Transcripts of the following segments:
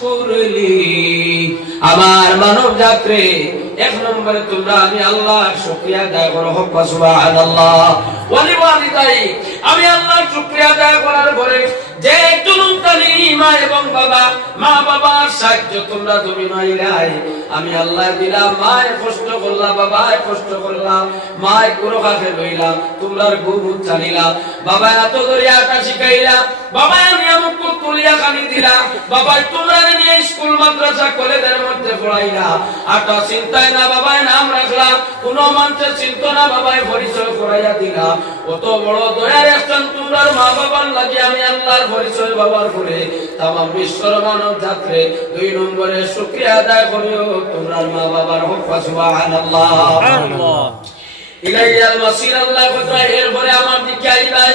কুরলি। আমার মানব যাত্রে এক নম্বরে তোমরা আমি আল্লাহ শুক্রিয়া আদায় করো, হক ওয়ালিদাই আমি আল্লাহ শুক্রিয়া আদায় করার পরে বাবা, মা বাবার সাহায্য তোমরা তুমি নইলাই আমি আল্লাহ দিলাম, মায় কষ্ট করলাম, বাবায় কষ্ট করলাম, মায় কোনো কাছে লইলাম তোমরা গুরু চালিলাম বাবা, এত দরিয়া আটা শিখাইলাম বাবা আমি আমুক তুলিয়া খানি দিলা বাবা তোমরা স্কুল মাদ্রাসা কলেজের মধ্যে পড়াইলা। আটা চিন্তায় না বাবায় নাম রাখলাম কোন মানুষের চিন্ত না বাবায় পরিচয় করাইয়া দিলা। কত বড় দয়ার একজন তোমরার মা বাবার লাগি আমি আল্লাহর পরিচয় বাবার করে তাম বিশ্বর মানব যাত্রে দুই নম্বরে শুক্রিয়া আদায় করিও তোমরার মা বাবার হোক সুবহানাল্লাহ। ইলাইয়াল মাসির আল্লাহ কথা এরপরে আমার দিকে আইবাই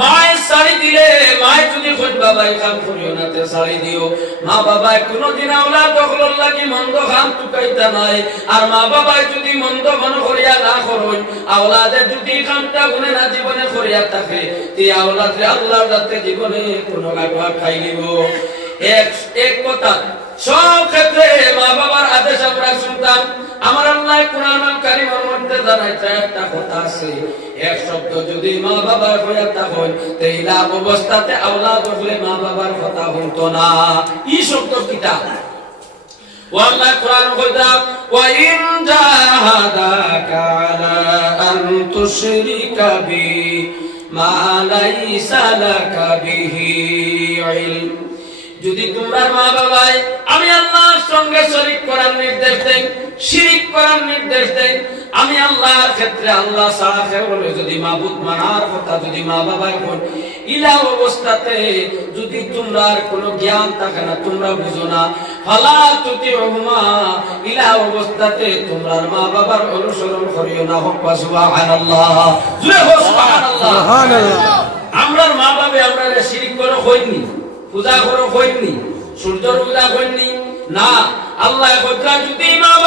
মায় সারি দিলে মায় যদি খোঁজ করিও না তে দিও। মা কোনদিন আওলাদ দখলর লাগি মন্দ খাম টুকাইতা নাই। আর মা বাবাই যদি মন্দ মন করিয়া না করুন, আওলাদে যদি কামটা গুনে না জীবনে করিয়া থাকে, তে আওলাদে আল্লাহর যাতে জীবনে কোনো খাই নিব। এক এক কথা, সব ক্ষেত্রে মা বাবার আদেশ আমরা শুনতাম। আমার আল্লাহ কোরআন কারিমের মধ্যে জানাইছে একটা কথা আছে এক শব্দ যদি মা বাবার হয়ে তখন এই লাভ অবস্থাতে আওলাদ হলে মা বাবার কথা হতো না এই শব্দ কিতা والله القرآن قلت وإن جاهداك على أن تشرك بي ما ليس لك به علم যদি তোমরা মা বাবাই আমি আল্লাহর সঙ্গে শরিক করার নির্দেশ দেন শিরিক করার নির্দেশ দেন আমি আল্লাহর ক্ষেত্রে আল্লাহ কেউ বলে যদি মাবুদ মানার কথা যদি মা বাবাই কোন ইলা অবস্থাতে যদি তোমরা আর কোনো জ্ঞান থাকে না তোমরা বুঝো না। ফালা তুতি রহমা ইলা অবস্থাতে তোমরা মা বাবার অনুসরণ করিও না। হোক সুবহানাল্লাহ। জুড়ে হোক সুবহানাল্লাহ। আমরার মা বাবে আমরা শিরিক করে হইনি পূজা করো হইনি সূর্যর পূজা হইনি। না আল্লাহ কথা যদি মা